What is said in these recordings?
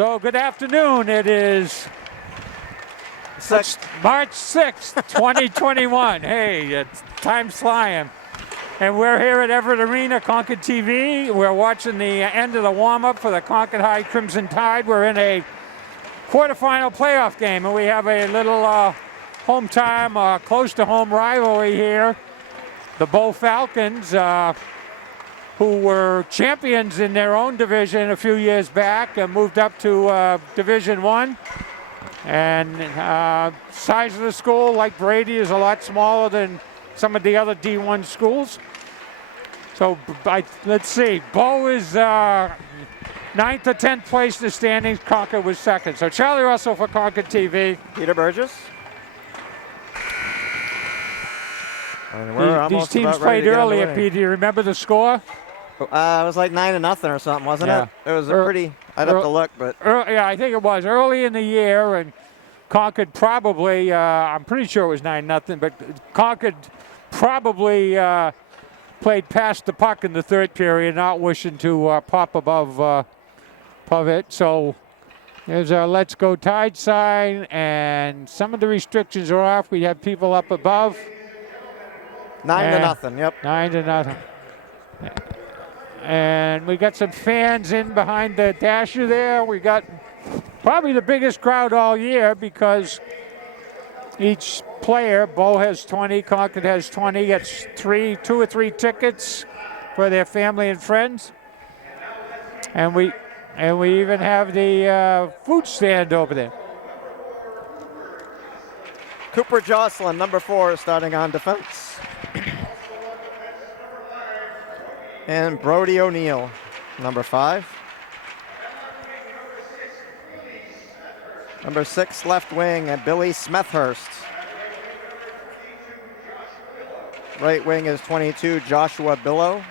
So good afternoon. It is March 6th, 2021. Hey, time's flying. And we're here at Everett Arena, Concord TV. We're watching the end of the warm-up for the Concord High Crimson Tide. We're in a quarterfinal playoff game, and we have a little home time, close to home rivalry here. The Bow Falcons, who were champions in their own division a few years back, moved up to Division I. And size of the school, like Brady, is a lot smaller than some of the other D1 schools. So let's see, Bow is 9th or 10th place in the standings. Concord was second. So Charlie Russell for Concord TV. Peter Burgess. And these teams played earlier, Pete. Do you remember the score? It was like 9-0 or something, wasn't it? It was a pretty, I'd have to look, but. Yeah, I think it was early in the year, and Concord probably, I'm pretty sure it was 9-0, but Concord probably played past the puck in the third period, not wishing to pop above it. So there's our Let's Go Tide sign, and some of the restrictions are off. We have people up above. 9-0, yep. 9-0. And we got some fans in behind the dasher there. We got probably the biggest crowd all year because each player, Bow has 20, Concord has 20, gets 2 or 3 tickets for their family and friends. And we even have the food stand over there. Cooper Jocelyn, number 4, starting on defense. And Brody O'Neill, number 5. Number 6, left wing, and Billy Smethurst. Right wing is 22, Joshua Billow.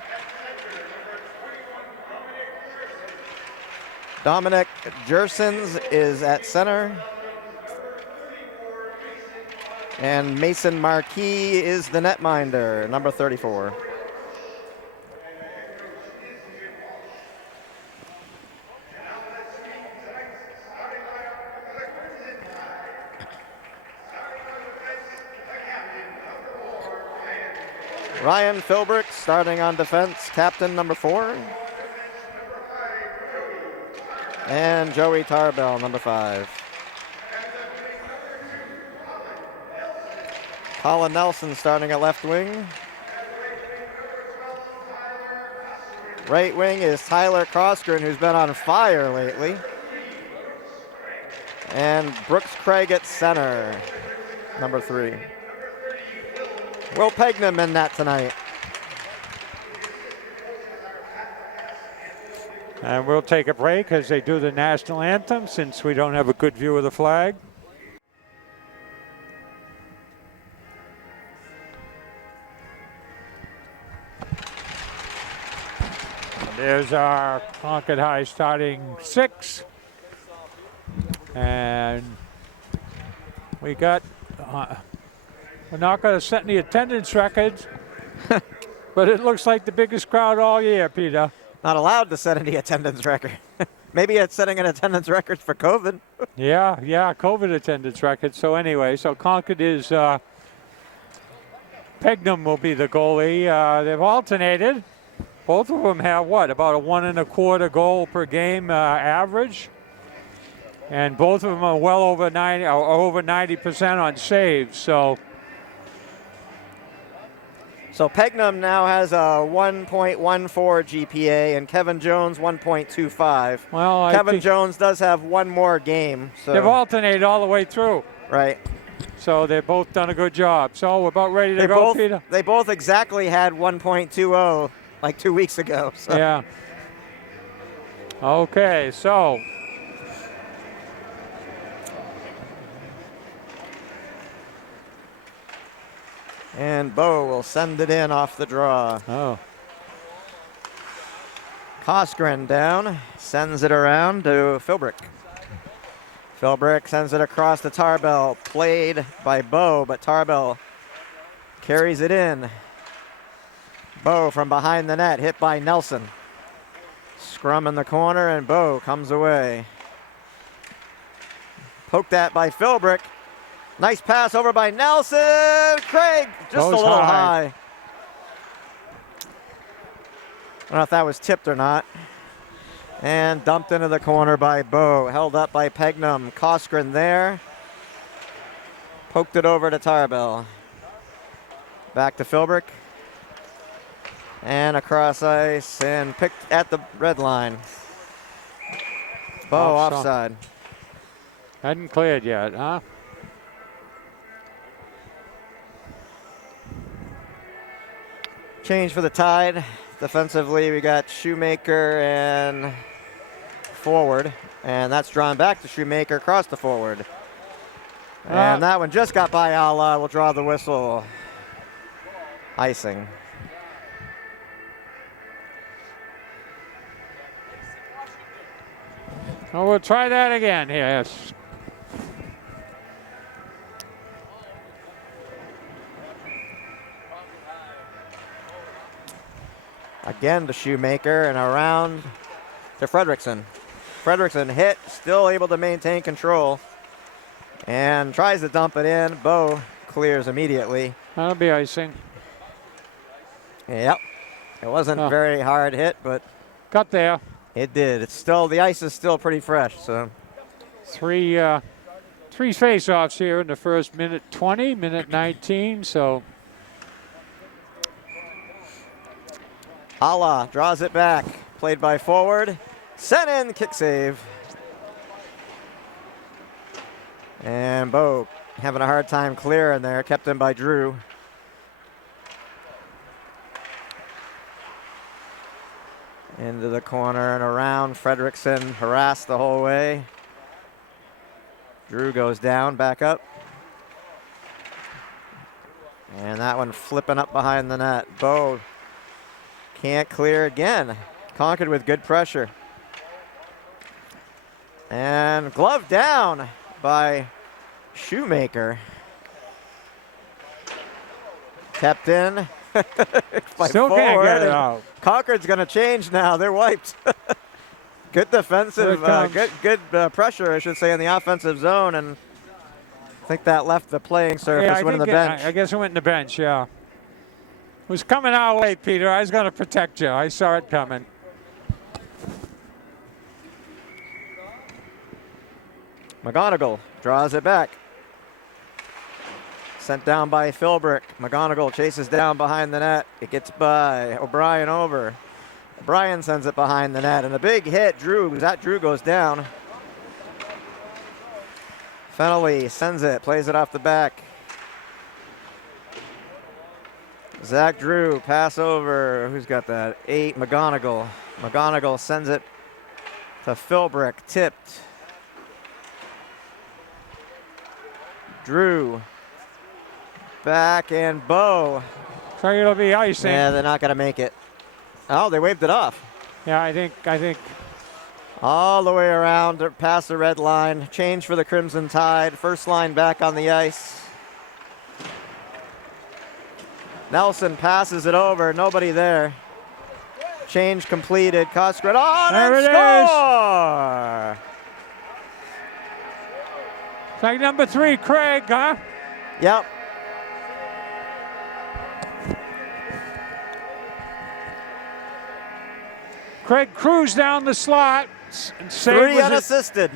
Dominic Jersons is at center. And Mason Marquis is the netminder, number 34. Ryan Philbrick starting on defense, captain number 4. And Joey Tarbell, number 5. Colin Nelson starting at left wing. Right wing is Tyler Crossgren, who's been on fire lately. And Brooks Craig at center, number 3. Will Pegnam in that tonight. And we'll take a break as they do the national anthem since we don't have a good view of the flag. There's our Concord High starting 6. And we got, we're not going to set any attendance records, but it looks like the biggest crowd all year, Peter. Not allowed to set any attendance record. Maybe it's setting an attendance record for COVID. Yeah, COVID attendance record. So anyway, so Concord is, Pegnam will be the goalie. They've alternated. Both of them have about a 1 1/4 goal per game average. And both of them are well over 90% on saves. So Pegnam now has a 1.14 GPA and Kevin Jones 1.25. Well, Kevin Jones does have one more game. So they've alternated all the way through. Right. So they've both done a good job. So we're about ready to go, Peter. They both exactly had 1.20 like 2 weeks ago. So. Yeah. Okay, so. And Bow will send it in off the draw. Oh. Cosgren down, sends it around to Philbrick. Philbrick sends it across to Tarbell, played by Bow, but Tarbell carries it in. Bow from behind the net, hit by Nelson. Scrum in the corner, and Bow comes away. Poked at by Philbrick. Nice pass over by Nelson. Craig just Goes a little high. high. I don't know if that was tipped or not. And dumped into the corner by Bow. Held up by Pegnum. Koskren there. Poked it over to Tarbell. Back to Philbrick. And across ice and picked at the red line. Bow offside. Hadn't cleared yet, huh? Change for the Tide. Defensively, we got Shoemaker and forward. And that's drawn back to Shoemaker across the forward. And that one just got by Ala. We'll draw the whistle. Icing. Well, we'll try that again. Yes. Again to Shoemaker and around to Fredrickson. Fredrickson hit, still able to maintain control. And tries to dump it in. Bow clears immediately. That'll be icing. Yep. It wasn't very hard hit, but got there. It did. It's still, the ice is still pretty fresh, so. Three face-offs here in the first minute 20, minute 19, so. Ala draws it back. Played by forward. Sent in, kick save. And Bow having a hard time clearing there. Kept in by Drew. Into the corner and around. Fredrickson harassed the whole way. Drew goes down, back up. And that one flipping up behind the net. Bow can't clear again. Concord with good pressure. And glove down by Shoemaker. Kept in. By Still can't get it out. Concord's going to change now. They're wiped. Good defensive, good pressure, I should say, in the offensive zone. And I think that left the playing surface, went in the bench. I guess it went in the bench, yeah. It was coming our way, Peter. I was going to protect you. I saw it coming. McGonigal draws it back. Sent down by Philbrick. McGonigal chases down behind the net. It gets by O'Brien over. O'Brien sends it behind the net. And a big hit. Drew goes down. Fennelly sends it, plays it off the back. Zach Drew, pass over. Who's got that? 8, McGonigal. McGonigal sends it to Philbrick, tipped. Drew. Back and Bow. So it'll be icing. Yeah, they're not going to make it. Oh, they waved it off. Yeah, I think. All the way around, past the red line. Change for the Crimson Tide. First line back on the ice. Nelson passes it over. Nobody there. Change completed. Koskren on there and it score! It's like number 3, Craig, huh? Yep. Craig cruised down the slot. And 3 unassisted.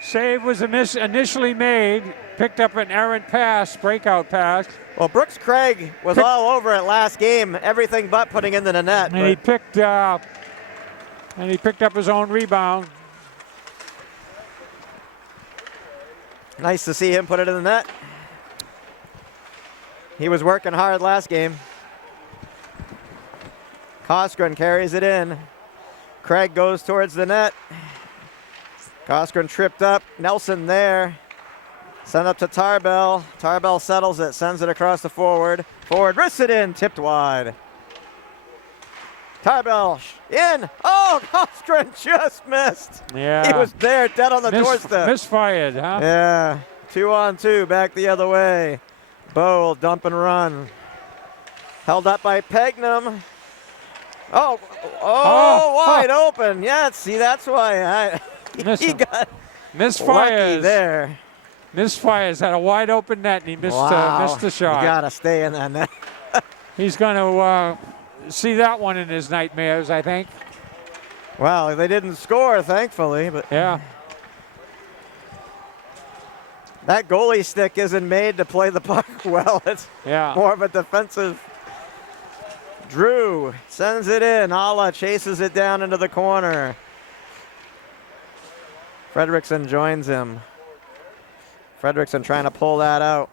Save was initially made, picked up an errant pass, breakout pass. Well, Brooks Craig was all over it last game, everything but putting into the net. And he picked up his own rebound. Nice to see him put it in the net. He was working hard last game. Koskren carries it in. Craig goes towards the net. Koskren tripped up. Nelson there. Send up to Tarbell. Tarbell settles it, sends it across the forward. Forward, wrists it in, tipped wide. Tarbell in. Oh, Ostrom just missed. Yeah. He was there, dead on the doorstep. Misfired, huh? Yeah. 2-on-2, back the other way. Bow will dump and run. Held up by Pegnam. Oh, wide open. Yeah, see, that's why he got lucky there. Misfires had a wide open net and he missed the shot. You gotta stay in that net. He's going to see that one in his nightmares, I think. Well, they didn't score, thankfully, but yeah. That goalie stick isn't made to play the puck well. It's more of a defensive. Drew sends it in. Alla chases it down into the corner. Fredrickson joins him. Fredrickson trying to pull that out.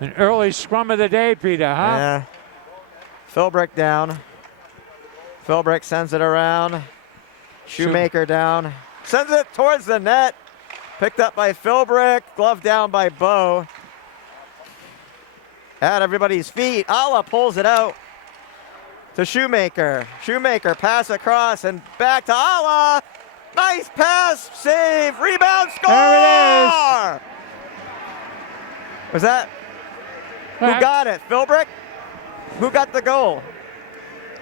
An early scrum of the day, Peter, huh? Yeah. Philbrick down. Philbrick sends it around. Shoemaker down. Sends it towards the net. Picked up by Philbrick. Glove down by Bow. At everybody's feet. Alla pulls it out to Shoemaker. Shoemaker pass across and back to Alla. Nice pass, save, rebound, score! There it is. Was that? Who got it? Philbrick? Who got the goal?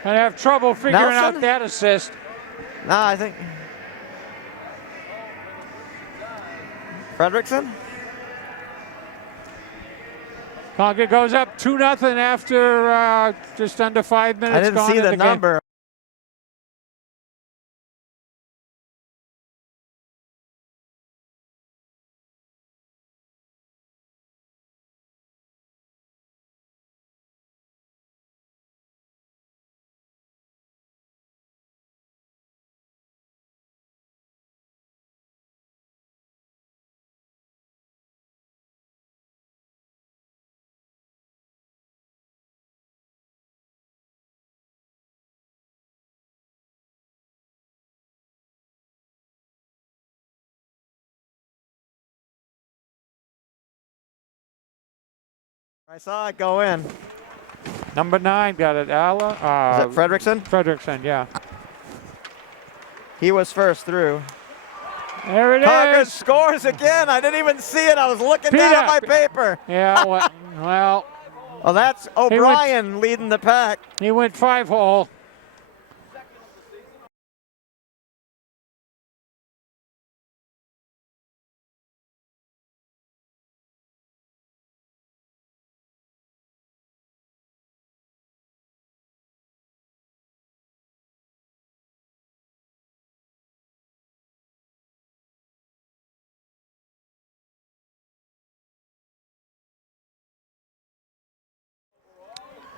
I have trouble figuring out that assist. No, I think Fredrickson. Concord goes up 2-0 after just under 5 minutes. I didn't see the number. I saw it go in. Number 9 got it. Alla. Is it Fredrickson? Fredrickson, yeah. He was first through. There it Concord is. scores again. I didn't even see it. I was looking down at my paper. Yeah, well. Oh, that's O'Brien leading the pack. He went 5-hole.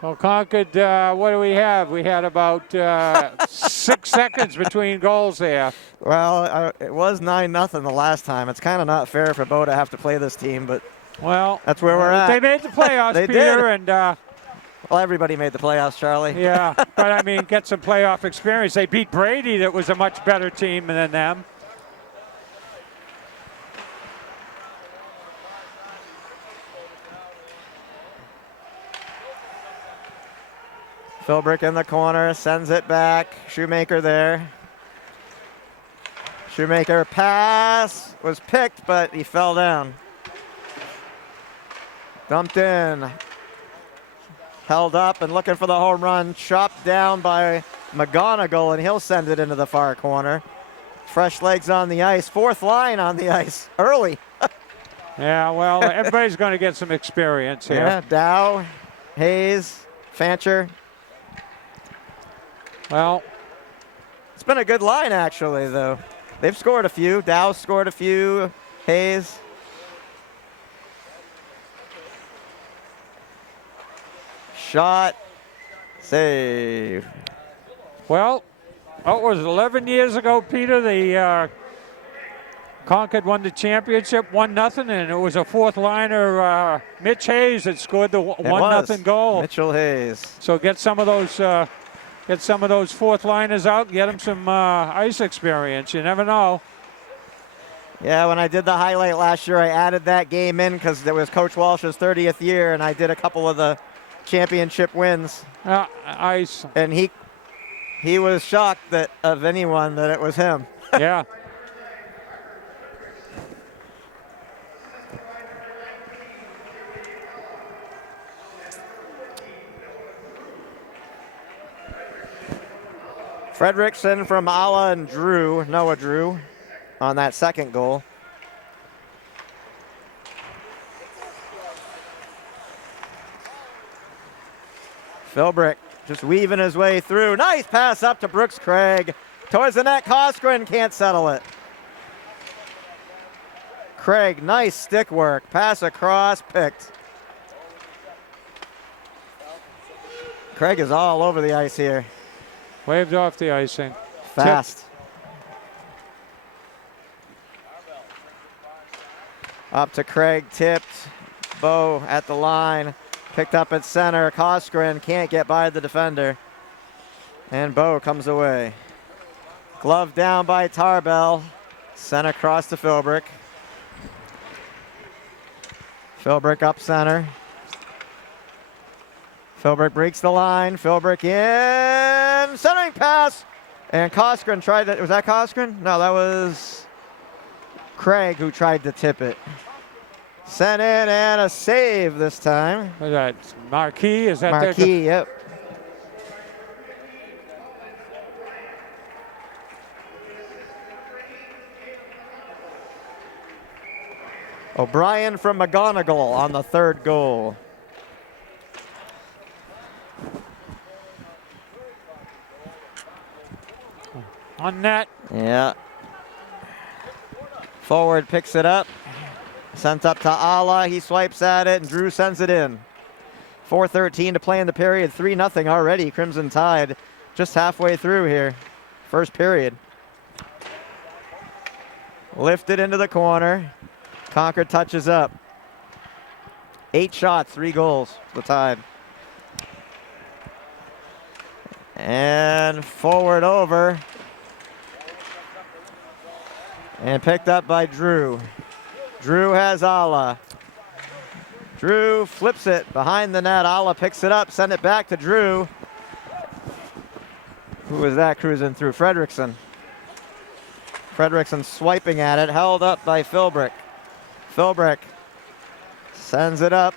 Well, Concord, what do we have? We had about 6 seconds between goals there. Well, it was 9-0 the last time. It's kind of not fair for Bo to have to play this team, but that's where we're at. They made the playoffs, They Peter, did. and well, everybody made the playoffs, Charlie. Yeah, but I mean, get some playoff experience. They beat Brady, that was a much better team than them. Philbrick in the corner, sends it back. Shoemaker there. Shoemaker pass was picked, but he fell down. Dumped in. Held up and looking for the home run. Chopped down by McGonigal, and he'll send it into the far corner. Fresh legs on the ice. Fourth line on the ice early. Yeah, well, everybody's going to get some experience here. Yeah, Dow, Hayes, Fancher. Well, it's been a good line, actually, though. They've scored a few. Dow scored a few. Hayes. Shot. Save. Well, it was 11 years ago, Peter. The Concord won the championship 1-0, and it was a fourth liner, Mitch Hayes, that scored the 1-0 goal. Mitchell Hayes. So get some of those fourth liners out, get them some ice experience. You never know. Yeah, when I did the highlight last year, I added that game in because it was Coach Walsh's 30th year, and I did a couple of the championship wins. Ice. And he was shocked that of anyone that it was him. Yeah. Fredrickson from Ala and Noah Drew on that second goal. Philbrick just weaving his way through. Nice pass up to Brooks Craig. Towards the net, Coskren can't settle it. Craig, nice stick work. Pass across, picked. Craig is all over the ice here. Waved off the icing. Fast. Tip. Up to Craig, tipped. Bo at the line. Picked up at center. Coskren can't get by the defender. And Bo comes away. Glove down by Tarbell. Sent across to Philbrick. Philbrick up center. Philbrick breaks the line. Philbrick in. Centering pass. And Coskren tried to. Was that Coskren? No, that was Craig who tried to tip it. Sent in and a save this time. What's that? Marquis? Is that Marquis, yep. O'Brien from McGonigal on the third goal. On net. Yeah. Forward picks it up. Sent up to Ala. He swipes at it, and Drew sends it in. 4:13 to play in the period. 3-0 already. Crimson Tide just halfway through here. First period. Lifted into the corner. Concord touches up. 8 shots, 3 goals for the Tide. And forward over. And picked up by Drew. Drew has Ala. Drew flips it behind the net. Ala picks it up, send it back to Drew. Who was that cruising through? Fredrickson. Fredrickson swiping at it, held up by Philbrick. Philbrick sends it up.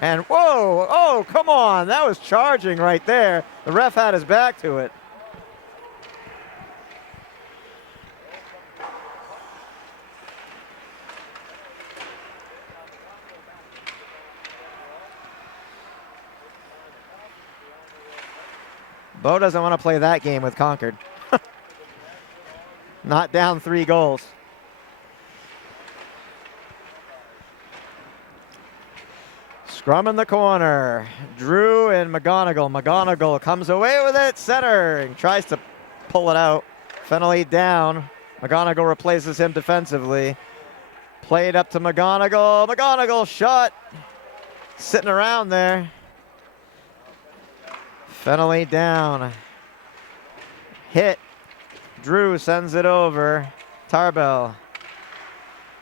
And whoa, oh, come on. That was charging right there. The ref had his back to it. Bo doesn't want to play that game with Concord. Not down 3 goals. Scrum in the corner. Drew and McGonigal. McGonigal comes away with it. Center and tries to pull it out. Fennelly down. McGonigal replaces him defensively. Played up to McGonigal. McGonigal shot. Sitting around there. Fennelly down. Hit. Drew sends it over. Tarbell.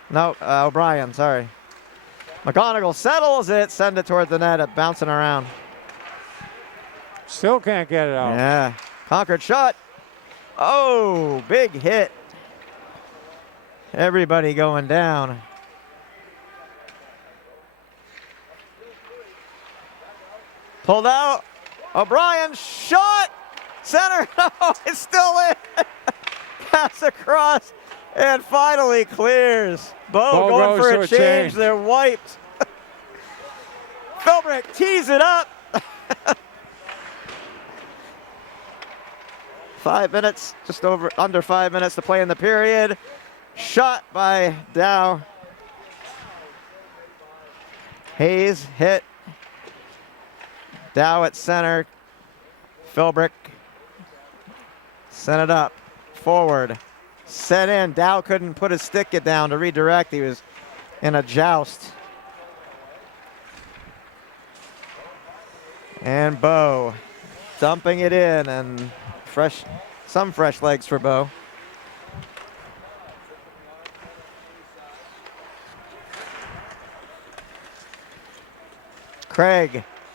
No, O'Brien, sorry. McGonigal settles it, send it toward the net, bouncing around. Still can't get it out. Yeah. Concord shot. Oh, big hit. Everybody going down. Pulled out. O'Brien shot. Center. No, it's still in. Pass across and finally clears. Bo going for a change. They're wiped. Philbrick tees it up. 5 minutes, just under 5 minutes to play in the period. Shot by Dow. Hayes hit. Dow at center. Philbrick sent it up. Forward. Set in. Dow couldn't put his stick it down to redirect. He was in a joust. And Bo dumping it in, and some fresh legs for Bo.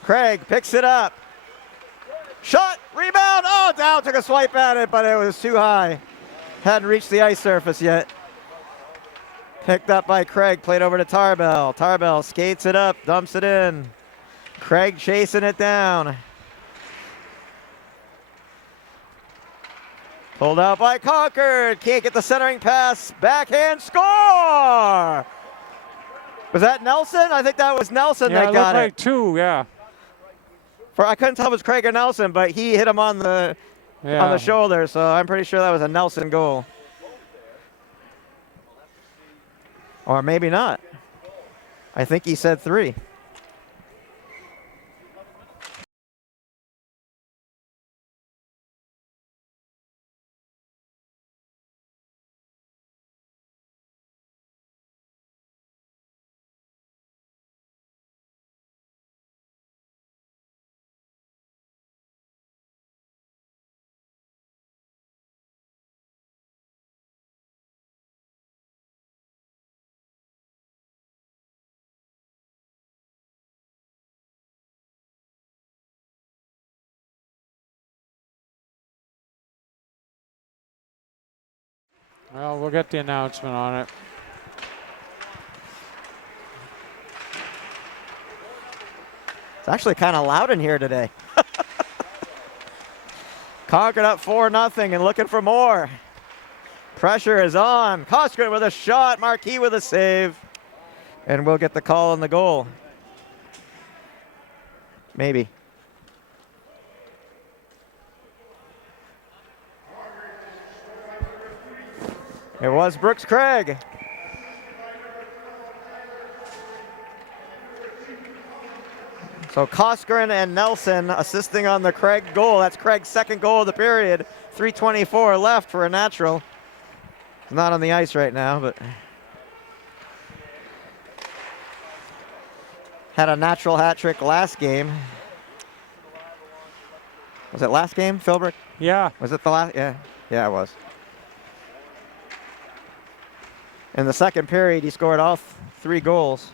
Craig picks it up. Shot, rebound, oh, down, took a swipe at it, but it was too high. Hadn't reached the ice surface yet. Picked up by Craig, played over to Tarbell. Tarbell skates it up, dumps it in. Craig chasing it down. Pulled out by Concord, can't get the centering pass, backhand score! Was that Nelson? I think that was Nelson that got it. Like two, yeah. I couldn't tell if it was Craig or Nelson, but he hit him on the shoulder, so I'm pretty sure that was a Nelson goal. Or maybe not. I think he said 3. Well, we'll get the announcement on it. It's actually kind of loud in here today. Concord up 4-0 and looking for more. Pressure is on. Koskinen with a shot. Marquis with a save. And we'll get the call on the goal. Maybe. It was Brooks Craig. So Koskinen and Nelson assisting on the Craig goal. That's Craig's second goal of the period. 3:24 left for a natural. He's not on the ice right now, but had a natural hat trick last game. Was it last game, Philbrick? Yeah. Was it the last? Yeah. Yeah, it was. In the second period, he scored all 3 goals.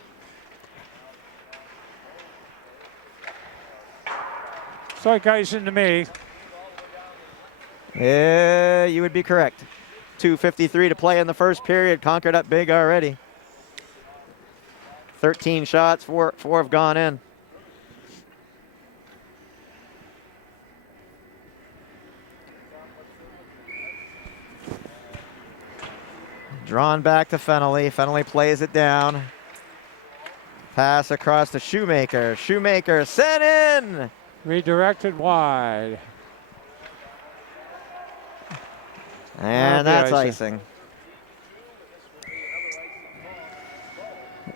It's like icing to me. Yeah, you would be correct. 2:53 to play in the first period. Concord up big already. 13 shots, four have gone in. Drawn back to Fennelly. Fennelly plays it down. Pass across to Shoemaker. Shoemaker sent in. Redirected wide. And that's icing.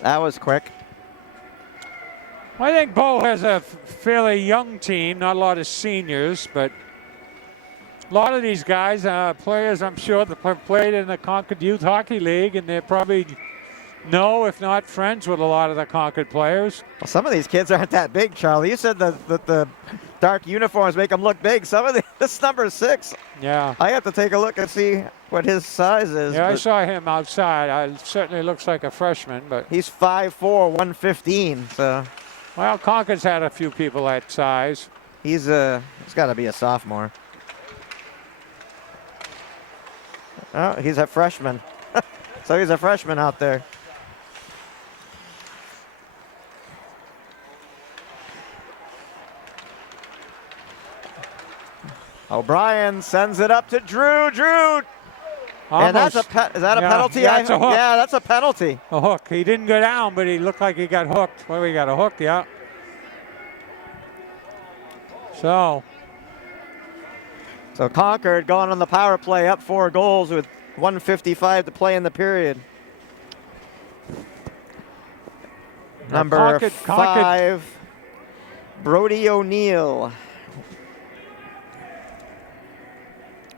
That was quick. I think Bo has a fairly young team, not a lot of seniors, but a lot of these guys, players I'm sure that have played in the Concord Youth Hockey League, and they probably know, if not friends with a lot of the Concord players. Well, some of these kids aren't that big, Charlie. You said that the dark uniforms make them look big. This number 6. Yeah. I have to take a look and see what his size is. Yeah, I saw him outside. Certainly looks like a freshman, but he's 5'4", 115. So. Well, Concord's had a few people that size. He's got to be a sophomore. Oh, he's a freshman. So he's a freshman out there. O'Brien sends it up to Drew. Drew. And that's is that a penalty? Yeah, that's a hook. Yeah, that's a penalty. A hook. He didn't go down, but he looked like he got hooked. Well, he got a hook, yeah. So Concord going on the power play, up 4 goals with 1:55 to play in the period. Number 5, Brody O'Neill.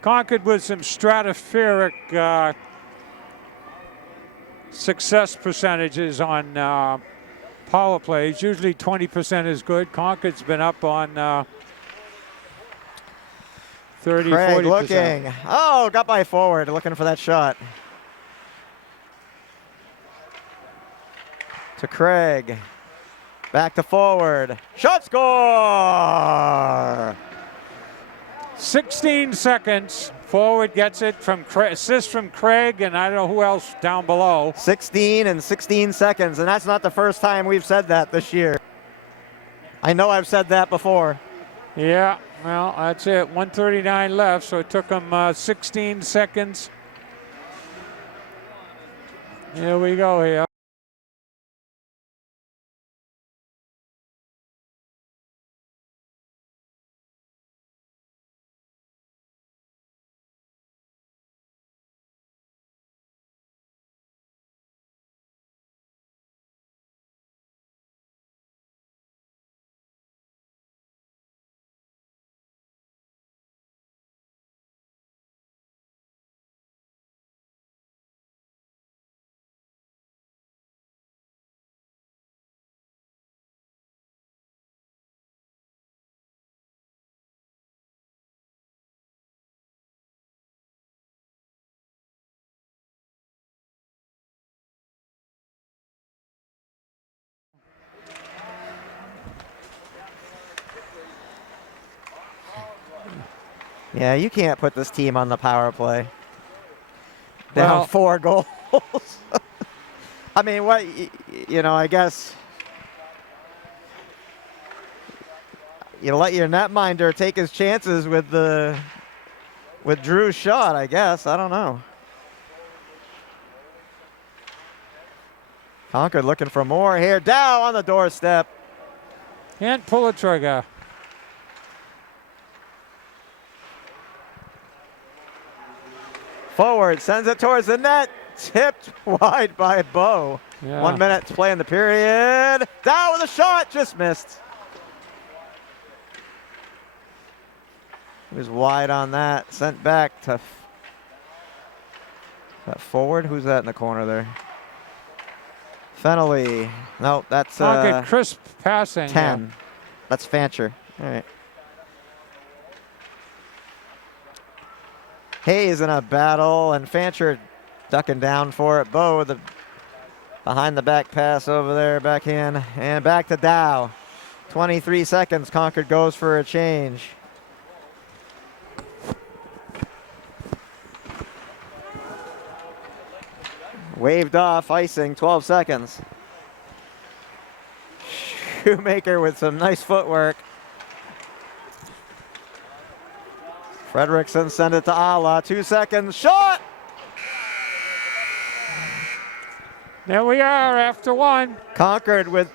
Concord with some stratospheric success percentages on power plays. Usually 20% is good. Concord's been up on 30, Craig 40%. Looking. Oh, got by forward, looking for that shot. To Craig. Back to forward. Shot score! 16 seconds. Forward gets it from assist from Craig, and I don't know who else down below. 16 and 16 seconds, and that's not the first time we've said that this year. I know I've said that before. Yeah, well, that's it. 1:39 left, so it took them 16 seconds. Here we go here. Yeah, you can't put this team on the power play. Down Well, 4 goals. I mean, what, I guess you let your netminder take his chances with Drew's shot, I guess. I don't know. Concord looking for more here. Dow on the doorstep. can't pull a trigger. Forward, sends it towards the net. Tipped wide by Bo. Yeah. 1 minute to play in the period. Dow with a shot, just missed. He was wide on that. Sent back to that forward. Who's that in the corner there? Fennelly. No, that's Concord crisp passing. 10. Yeah. That's Fancher. All right. Hayes in a battle, and Fancher ducking down for it. Bo with the behind the back pass over there, backhand, and back to Dow. 23 seconds. Concord goes for a change. Waved off, icing, 12 seconds. Shoemaker with some nice footwork. Fredrickson send it to Ala, 2 seconds, shot! There we are after one. Concord with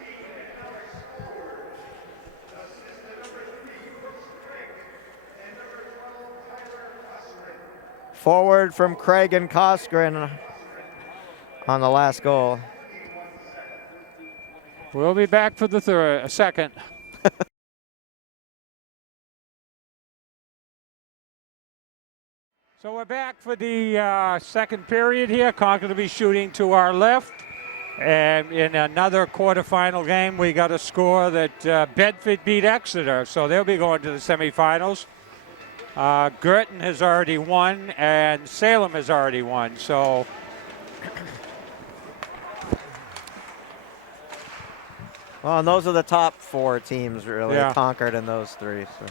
forward from Craig and Cosgren on the last goal. We'll be back for the second. So we're back for the second period here. Concord will be shooting to our left. And in another quarterfinal game, we got a score that Bedford beat Exeter, so they'll be going to the semifinals. Girton has already won, and Salem has already won. So well, and those are the top 4 teams, really. Yeah. Concord and those 3. So.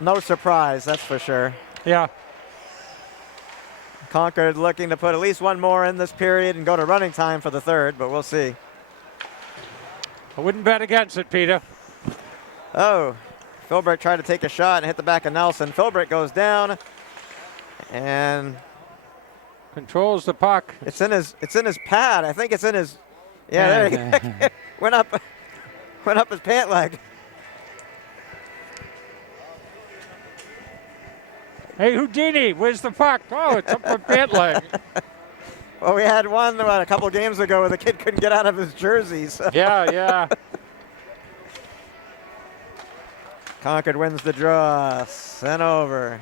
No surprise, that's for sure. yeah, Concord looking to put at least one more in this period and go to running time for the third, but we'll see. I wouldn't bet against it, Peter. Oh, Philbrick tried to take a shot and hit the back of Nelson. Philbrick goes down, and Controls the puck. it's in his pad. I think it's in his. Yeah, there he went up his pant leg. Hey, Houdini, where's the puck? Oh, it's up a pant leg. Well, we had one a couple games ago where the kid couldn't get out of his jersey. So. Yeah. Concord wins the draw, sent over,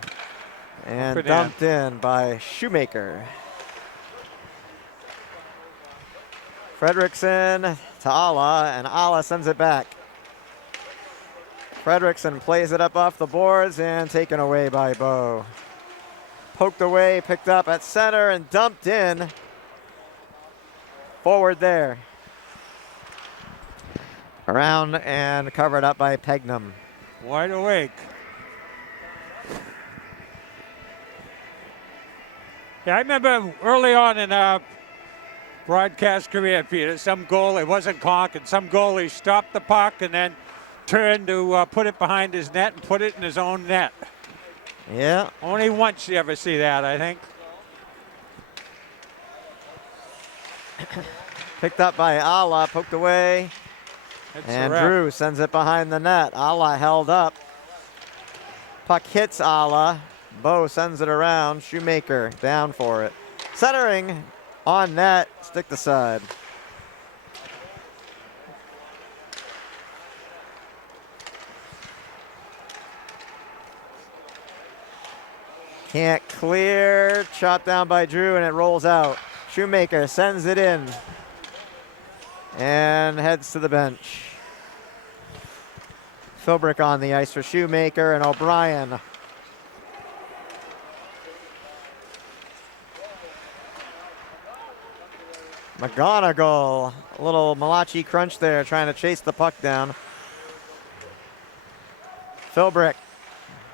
and dumped in by Shoemaker. Fredrickson to Ala, and Ala sends it back. Fredrickson plays it up off the boards and taken away by Bo. Poked away, picked up at center, and dumped in Forward there. Around and covered up by Pegnum. Wide awake. Yeah, I remember early on in our broadcast career, Peter, some goal, it wasn't Concord, some goalie stopped the puck and then turned to put it behind his net and put it in his own net. Yeah. Only once you ever see that, I think. Picked up by Ala, poked away. It's And Drew sends it behind the net. Ala held up. Puck hits Ala. Bo sends it around. Shoemaker down for it. Centering on net. Stick to side. Can't clear. Chopped down by Drew and it rolls out. Shoemaker sends it in. And heads to the bench. Philbrick on the ice for Shoemaker and O'Brien. McGonigal, a little Malachi crunch there, trying to chase the puck down. Philbrick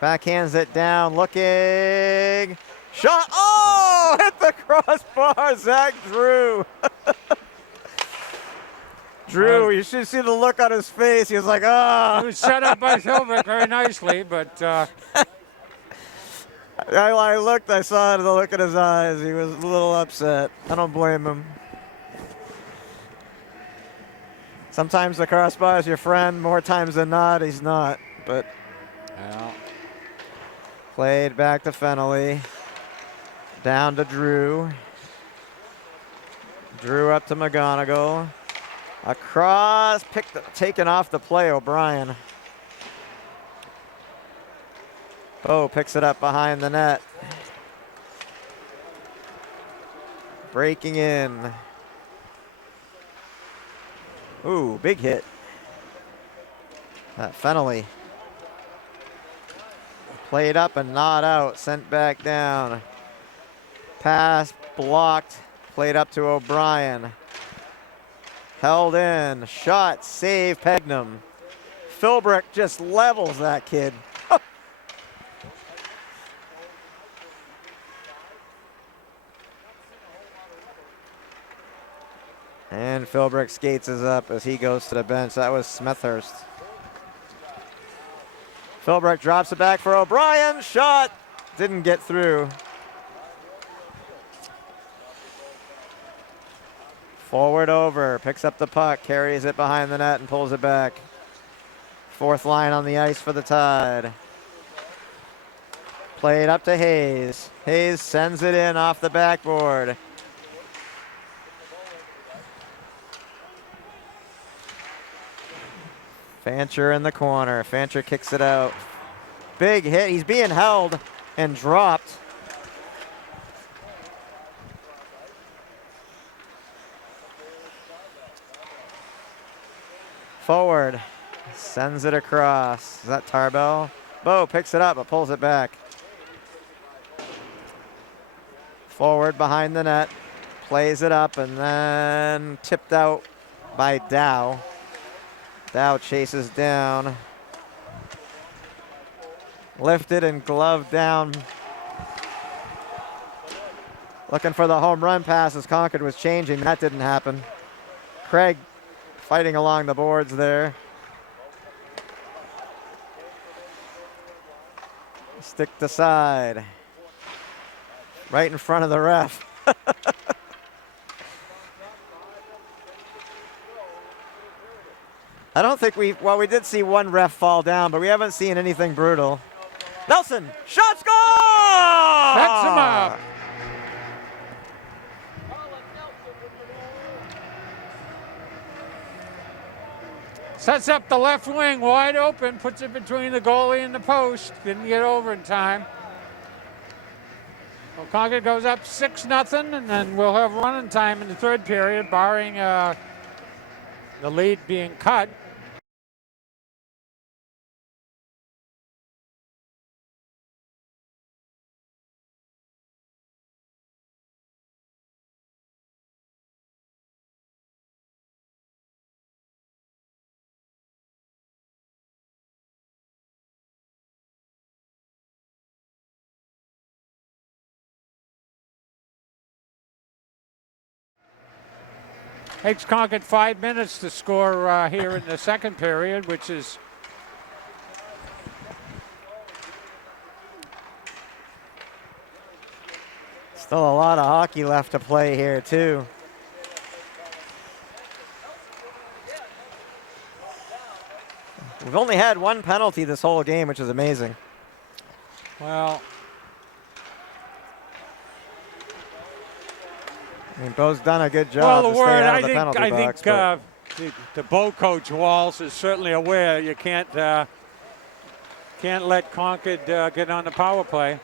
backhands it down, looking. Shot, oh, hit the crossbar, Zach Drew. Drew, you should see the look on his face. He was like, ah. It was set up by Philbrick very nicely, but I looked, I saw the look in his eyes. He was a little upset. I don't blame him. Sometimes the crossbar is your friend. More times than not, he's not. But yeah. Played back to Fennelly. Down to Drew. Drew up to McGonigal. Across, taken off the play, O'Brien. Bo picks it up behind the net. Breaking in. Ooh, big hit. Fennelly. Played up and not out, sent back down. Pass blocked, played up to O'Brien. Held in, shot, save, Pegnum. Philbrick just levels that kid. And Philbrick skates us up as he goes to the bench. That was Smethurst. Philbrick drops it back for O'Brien. Shot, didn't get through. Forward over, picks up the puck, carries it behind the net and pulls it back. Fourth line on the ice for the Tide. Played up to Hayes. Hayes sends it in off the backboard. Fancher in the corner. Fancher kicks it out. Big hit. He's being held and dropped. Forward. Sends it across. Is that Tarbell? Bo picks it up but pulls it back. Forward behind the net. Plays it up and then tipped out by Dow. Dow chases down. Lifted and gloved down. Looking for the home run pass as Concord was changing. That didn't happen. Craig fighting along the boards there. Stick to side. Right in front of the ref. I don't think we did see one ref fall down, but we haven't seen anything brutal. Nelson, shot, score! Sets him up. Sets up the left wing wide open, puts it between the goalie and the post. Didn't get over in time. Well, Concord goes up 6-0, and then we'll have running time in the third period, barring the lead being cut. Takes Concord 5 minutes to score here in the second period, which is still a lot of hockey left to play here, too. We've only had one penalty this whole game, which is amazing. well. I mean, Bo's done a good job Well, to the stay word out I of the penalty box. think the Bow coach Walls is certainly aware you can't let Concord get on the power play.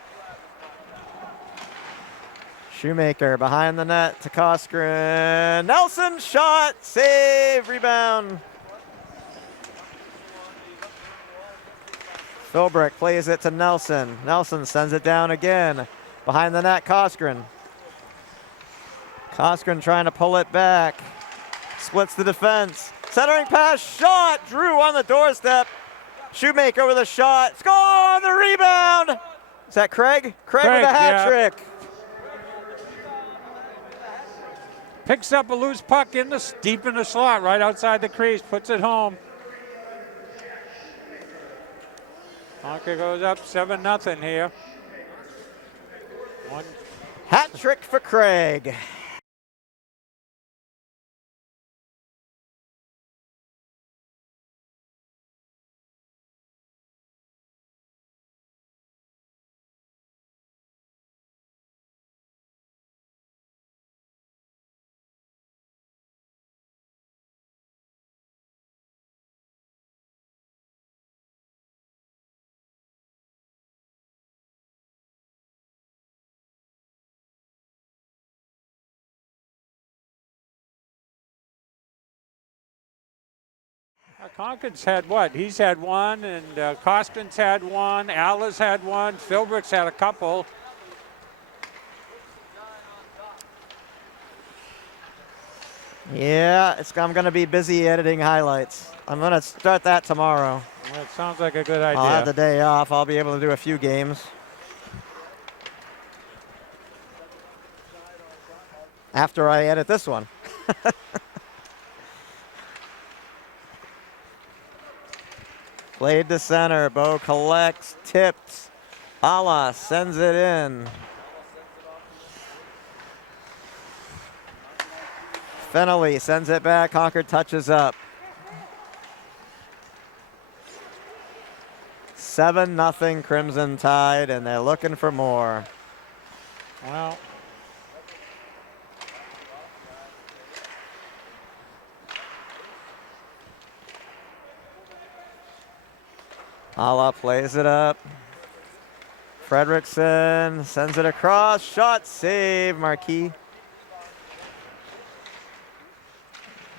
Shoemaker behind the net to Koskinen. Nelson shot, save, rebound. Philbrick plays it to Nelson. Nelson sends it down again. Behind the net, Koskinen. Koskinen trying to pull it back. Splits the defense. Centering pass, shot. Drew on the doorstep. Shoemaker with a shot. Score! The rebound! Is that Craig? Craig with a hat trick. Picks up a loose puck deep in the slot, right outside the crease, puts it home. Concord goes up 7-0 here. Hat trick for Craig. Concord's had what? He's had one, and Koskinen's had one. Alla's had one. Philbrick's had a couple. Yeah, I'm going to be busy editing highlights. I'm going to start that tomorrow. Well, it sounds like a good idea. I'll have the day off. I'll be able to do a few games. After I edit this one. Played to center. Bo collects, tips. Ala sends it in. Fennelly sends it back. Concord touches up. 7-0 Crimson Tide, and they're looking for more. Well, Ala plays it up. Fredrickson sends it across. Shot, save, Marquis.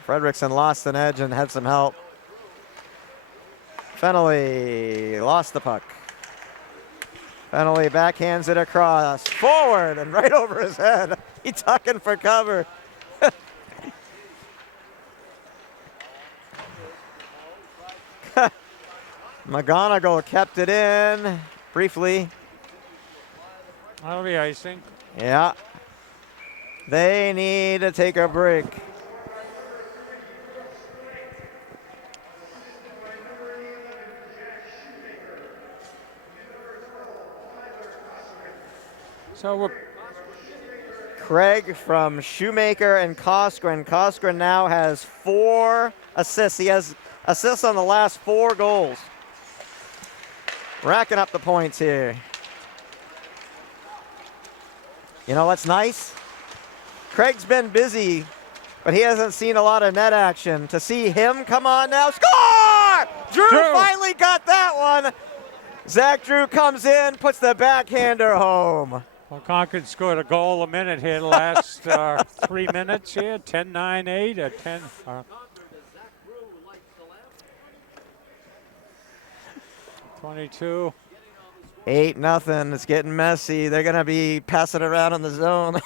Fredrickson lost an edge and had some help. Fennelly lost the puck. Fennelly backhands it across. Forward and right over his head. He's tucking for cover. McGonigal kept it in briefly. that'll be icing. Yeah. They need to take a break. So we're Craig from Shoemaker and Koskinen. Koskinen now has 4 assists. He has assists on the last 4 goals. Racking up the points here. You know what's nice? Craig's been busy, but he hasn't seen a lot of net action. To see him come on now, score! Drew finally got that one. Zach Drew comes in, puts the backhander home. Well, Concord scored a goal a minute here the last 3 minutes here. 10-9-8 at 10. 22. 8-0. It's getting messy. They're going to be passing around in the zone.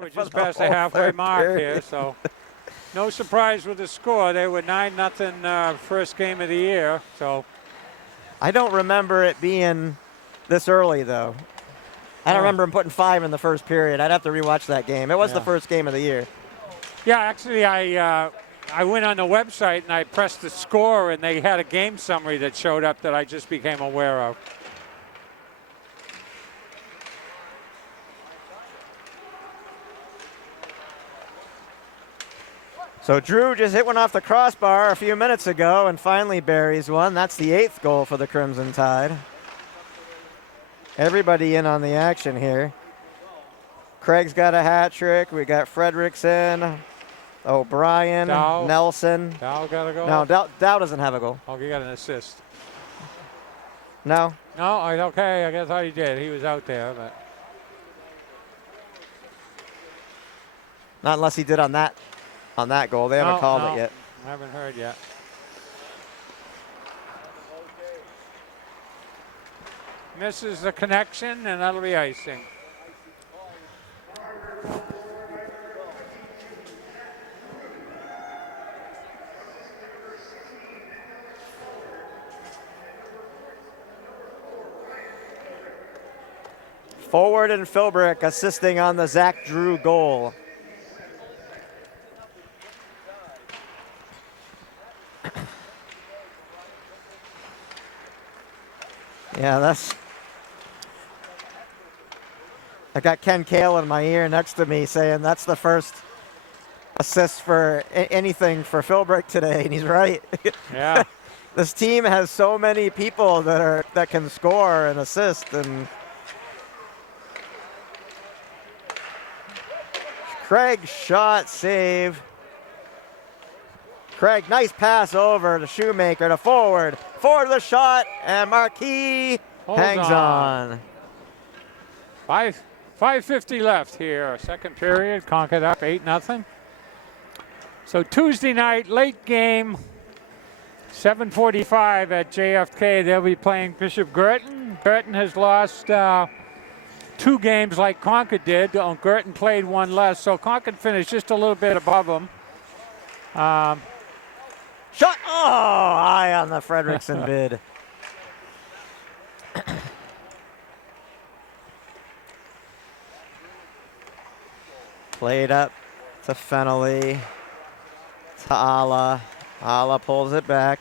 We're for just past the whole halfway third mark here, period. so no surprise with the score. They were 9-0 first game of the year. So I don't remember it being this early, though. I don't remember him putting 5 in the first period. I'd have to rewatch that game. It was the first game of the year. yeah, actually, I went on the website and I pressed the score, and they had a game summary that showed up that I just became aware of. So Drew just hit one off the crossbar a few minutes ago and finally buries one. That's the 8th goal for the Crimson Tide. Everybody in on the action here. Craig's got a hat trick. We got Fredrickson, O'Brien, Dow. Nelson. Dow got a goal? No, Dow doesn't have a goal. Oh, he got an assist. No. No, okay, I guess he did. He was out there. But Not unless he did on that goal. They haven't called it yet. I haven't heard yet. Misses the connection, and that'll be icing. Forward and Philbrick assisting on the Zach Drew goal. Yeah, I got Ken Kale in my ear next to me saying that's the first assist for anything for Philbrick today, and he's right. Yeah. This team has so many people that can score and assist, and Craig shot save. Craig, nice pass over to Shoemaker to forward. Forward to the shot, and Marquis hangs on. 5:50 left here. Second period, Concord up 8-0. So Tuesday night, late game, 7:45 at JFK. They'll be playing Bishop Girton. Girton has lost 2 games like Concord did. Girton played 1 less, so Concord finished just a little bit above them. Shot! Oh, high on the Fredrickson bid. Played up to Fennelly, to Ala. Ala pulls it back,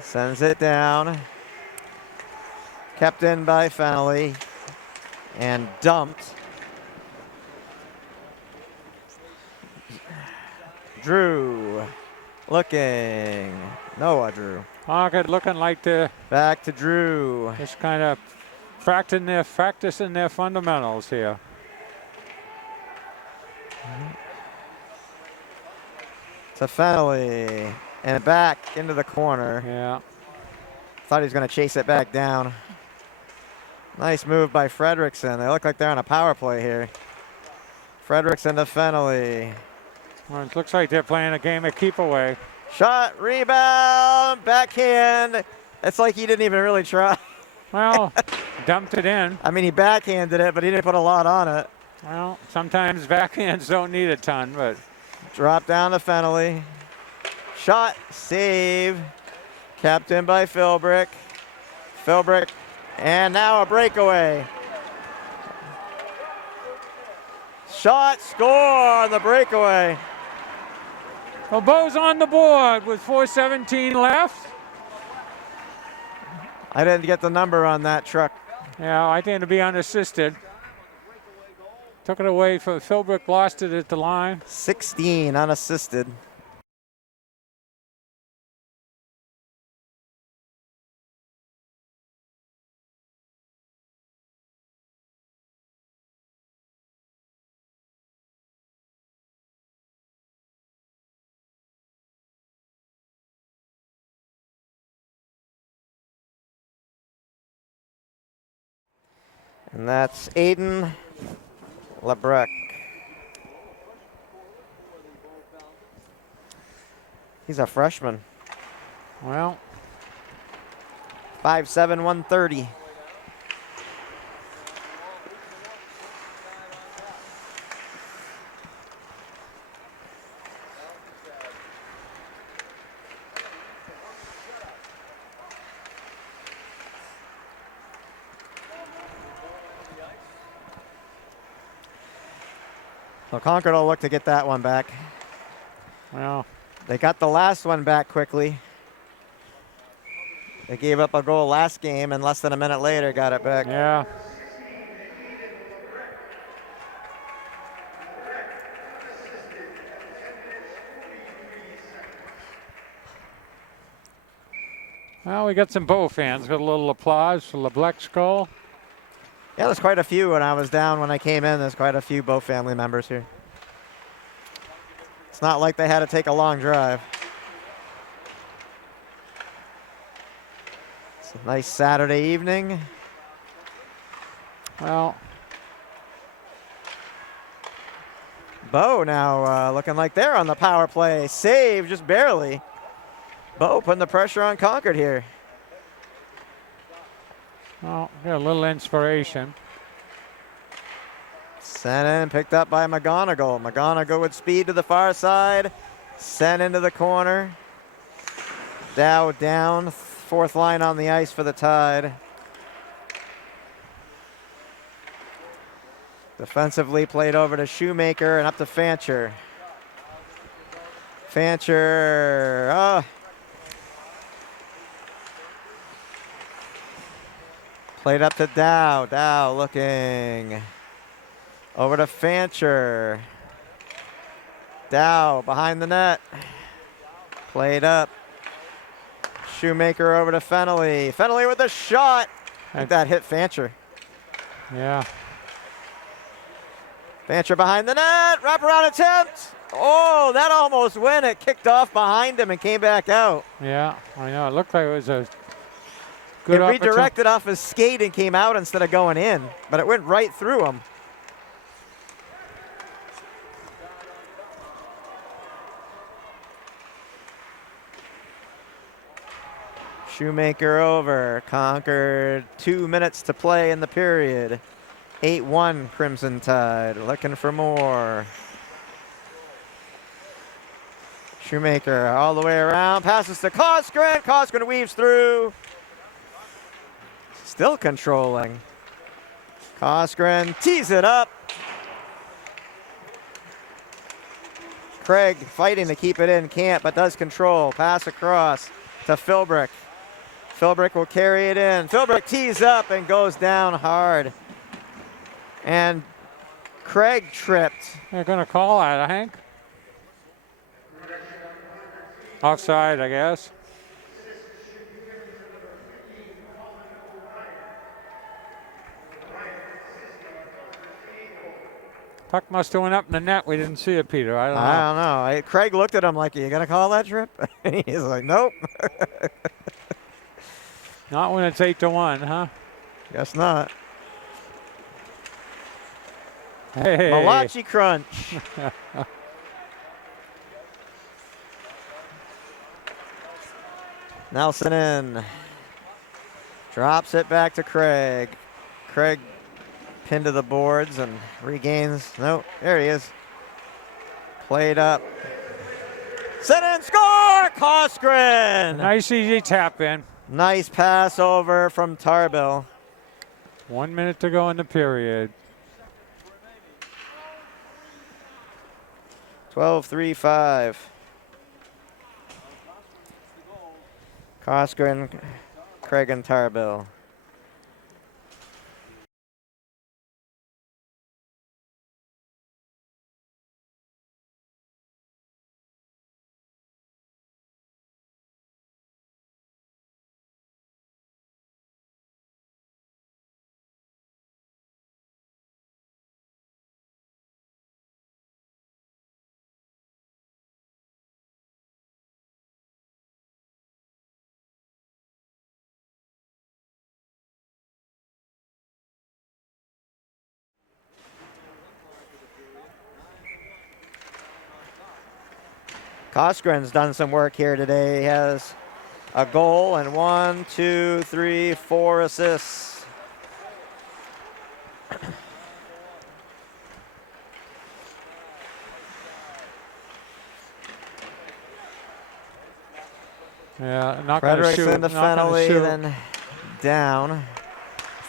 sends it down. Kept in by Fennelly and dumped. Drew looking. Noah Drew. Concord looking like they're Back to Drew. just kind of practicing their fundamentals here. To Fennelly and back into the corner. Yeah. Thought he was going to chase it back down. Nice move by Fredrickson. They look like they're on a power play here. Fredrickson to Fennelly. Well, it looks like they're playing a game of keep away. Shot, rebound, backhand. It's like he didn't even really try. Well, dumped it in. I mean, he backhanded it, but he didn't put a lot on it. Well, sometimes backhands don't need a ton, but Drop down to Fennelly. Shot, save. Kept in by Philbrick. Philbrick, and now a breakaway. Shot, score on the breakaway. well, Bo's on the board with 4:17 left. I didn't get the number on that truck. Yeah, I think it'll be unassisted. Took it away from Philbrick, lost it at the line. 16 unassisted. And that's Aiden Lebrec. He's a freshman. Well, 5'7", 130. So Concord will look to get that one back. Well, They got the last one back quickly. They gave up a goal last game, and less than a minute later got it back. yeah. Well, we got some Bow fans. Got a little applause for LeBlec's goal. Yeah, there's quite a few when I was down when I came in. There's quite a few Bow family members here. It's not like they had to take a long drive. It's a nice Saturday evening. Well, Bow now looking like they're on the power play. Save just barely. Bow putting the pressure on Concord here. well, got a little inspiration. Sent in, picked up by McGonigal. McGonigal with speed to the far side. Sent into the corner. Dow down. Fourth line on the ice for the Tide. Defensively played over to Shoemaker and up to Fancher. Fancher. Played up to Dow. Dow looking. Over to Fancher. Dow behind the net. Played up. Shoemaker over to Fennelly. Fennelly with the shot. I think that hit Fancher. Yeah. Fancher behind the net. Wraparound attempt. Oh, that almost went. It kicked off behind him and came back out. Yeah, I know. It looked like it was a It good redirected off his skate and came out instead of going in, but it went right through him. Shoemaker over. Concord 2 minutes to play in the period. 8-1 Crimson Tide. Looking for more. Shoemaker all the way around. Passes to Koskren. Koskren weaves through. Still controlling. Koskren tees it up. Craig fighting to keep it in. Can't, but does control. Pass across to Philbrick. Philbrick will carry it in. Philbrick tees up and goes down hard. And Craig tripped. They're going to call that, Hank. Offside, I guess. Puck must have went up in the net. We didn't see it, Peter. I don't know. Craig looked at him like, "Are you going to call that trip?" He's like, "Nope." Not when it's 8-1, huh? Guess not. Hey. Malachi crunch. Nelson in. Drops it back to Craig. Craig pinned to the boards and regains. Nope, there he is. Played up. Set in, score! Koskren! Nice easy tap in. Nice pass over from Tarbell. 1 minute to go in the period. 12-3-5. Koskren, Craig, and Tarbell. Koskren's done some work here today. He has a goal and 1, 2, 3, 4 assists. Yeah, not going to shoot. Frederickson to Fennelly, then down.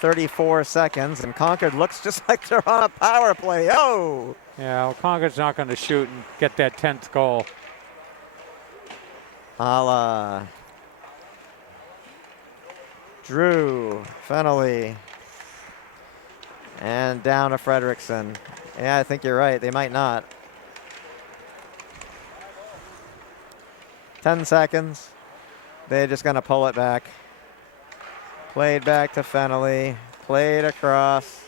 34 seconds, and Concord looks just like they're on a power play. Oh! Yeah, well, Concord's not going to shoot and get that 10th goal. A la Drew, Fennelly, and down to Fredrickson. Yeah, I think you're right. They might not. 10 seconds. They're just going to pull it back. Played back to Fennelly. Played across.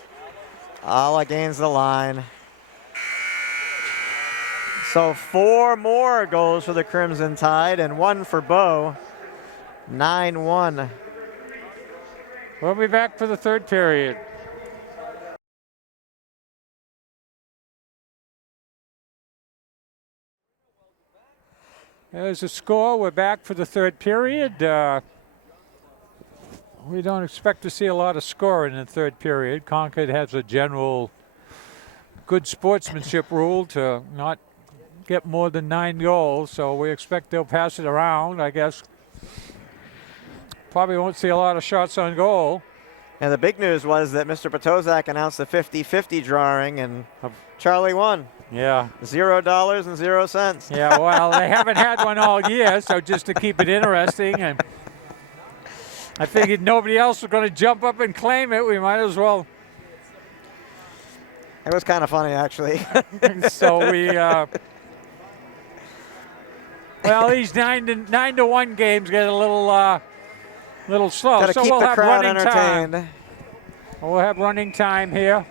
Ala gains the line. So 4 more goals for the Crimson Tide and 1 for Bow. 9-1. We'll be back for the third period. There's a score. We're back for the third period. We don't expect to see a lot of scoring in the third period. Concord has a general good sportsmanship rule to not get more than 9 goals, so we expect they'll pass it around, I guess. Probably won't see a lot of shots on goal. And the big news was that Mr. Potozak announced the 50-50 drawing, and Charlie won. Yeah. $0 and 0 cents. Yeah, well, they haven't had one all year, so just to keep it interesting, and I figured nobody else was going to jump up and claim it. We might as well. It was kind of funny, actually. So we, well, these 9-1 games get a little slow. Gotta So keep we'll the have crowd running entertained. time. We'll have running time here.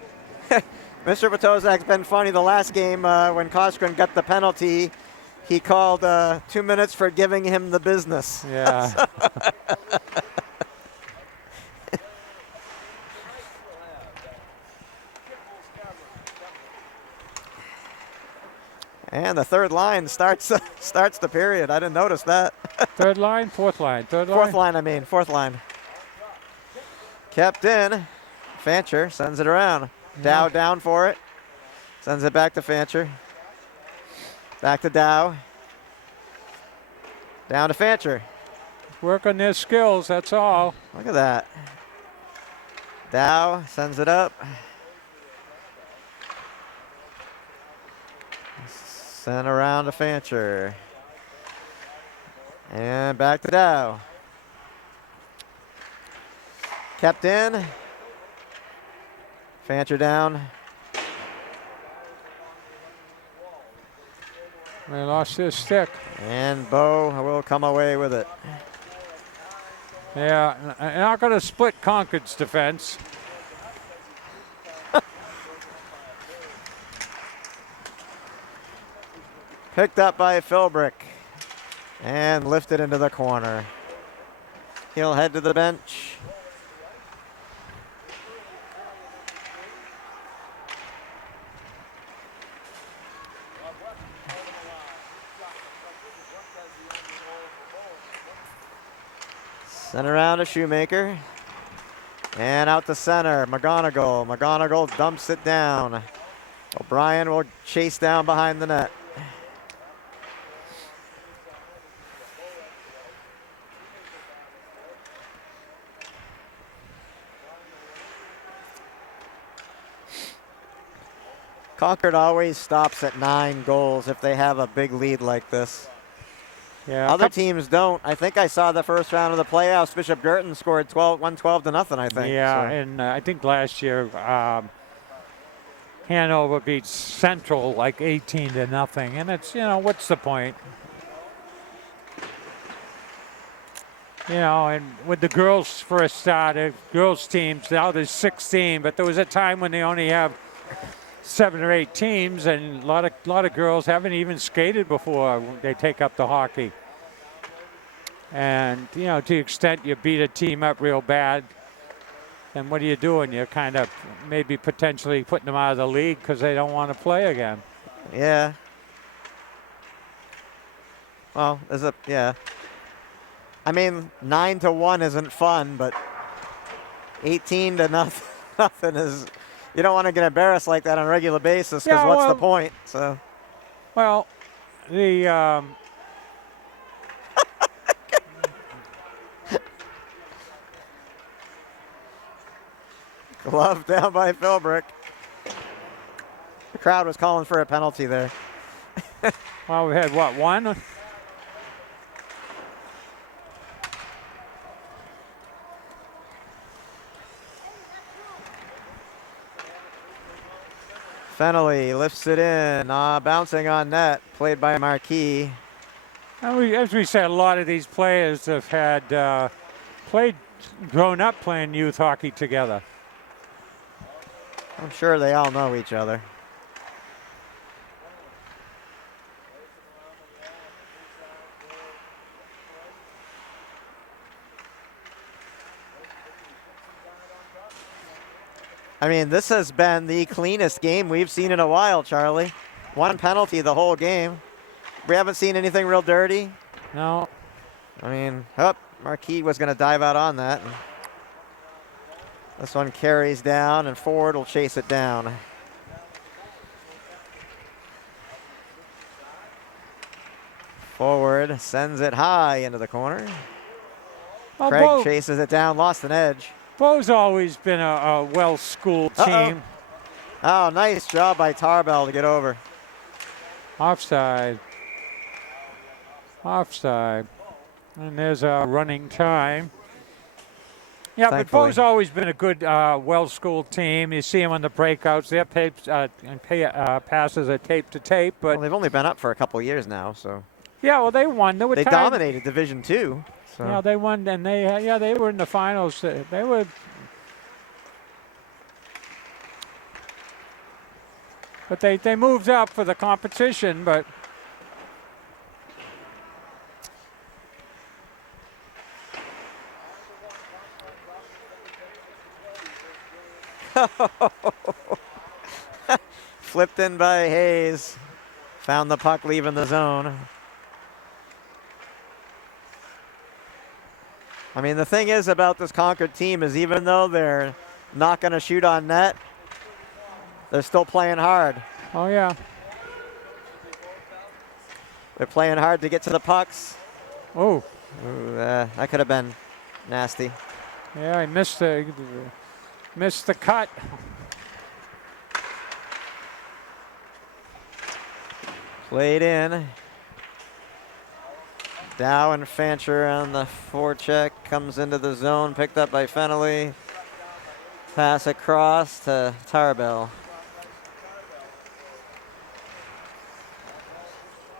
Mr. Potozak's been funny. The last game when Cochran got the penalty, he called 2 minutes for giving him the business. Yeah. And the third line starts the period. I didn't notice that. Third line, fourth line, third line. Fourth line. Kept in. Fancher sends it around. Dow down for it. Sends it back to Fancher. Back to Dow. Down to Fancher. Work on their skills, that's all. Look at that. Dow sends it up. Sent around to Fancher. And back to Dow. Kept in. Fancher down. They lost their stick. And Bow will come away with it. Yeah, I'm not going to split Concord's defense. Picked up by Philbrick and lifted into the corner. He'll head to the bench. Sent around to Shoemaker. And out to center, McGonigal. McGonigal dumps it down. O'Brien will chase down behind the net. Concord always stops at 9 goals if they have a big lead like this. Yeah. Other teams don't. I think I saw the first round of the playoffs. Bishop Girton scored 112 to nothing, I think. Yeah, so. and I think last year Hanover beat Central like 18 to nothing. And it's, what's the point? And when the girls first started, girls teams, now there's 16, but there was a time when they only have 7 or 8 teams, and a lot of girls haven't even skated before they take up the hockey. And to the extent you beat a team up real bad, then what are you doing? You're kind of maybe potentially putting them out of the league because they don't want to play again. Yeah. Well, yeah. I mean, 9-1 isn't fun, but 18 to nothing is. You don't want to get embarrassed like that on a regular basis because what's the point? So. Well, the Glove down by Philbrick. The crowd was calling for a penalty there. Well, we had what, one? Fennelly lifts it in, bouncing on net, played by Marquis. As we said, a lot of these players have had grown up playing youth hockey together. I'm sure they all know each other. I mean, this has been the cleanest game we've seen in a while, Charlie. One penalty the whole game. We haven't seen anything real dirty. No. I mean, Marquis was going to dive out on that. And this one carries down, and Ford will chase it down. Forward sends it high into the corner. Oh, Craig chases it down, lost an edge. Bo's always been a well-schooled team. Oh, nice job by Tarbell to get over. Offside. Offside. And there's a running time. Yeah, Thankfully. But Bo's always been a good, well-schooled team. You see them on the breakouts. Their passes are tape to tape. But Well, they've only been up for a couple years now, so. yeah, well, they won. They dominated Division II. So. Yeah, they won, and they were in the finals. They were. But they moved up for the competition, but. Flipped in by Hayes. Found the puck leaving the zone. I mean, the thing is about this Concord team is even though they're not going to shoot on net, they're still playing hard. Oh, yeah. They're playing hard to get to the pucks. Oh. Ooh, that could have been nasty. Yeah, I missed the cut. Played in. Dow and Fancher on the forecheck. Comes into the zone. Picked up by Fennelly. Pass across to Tarbell.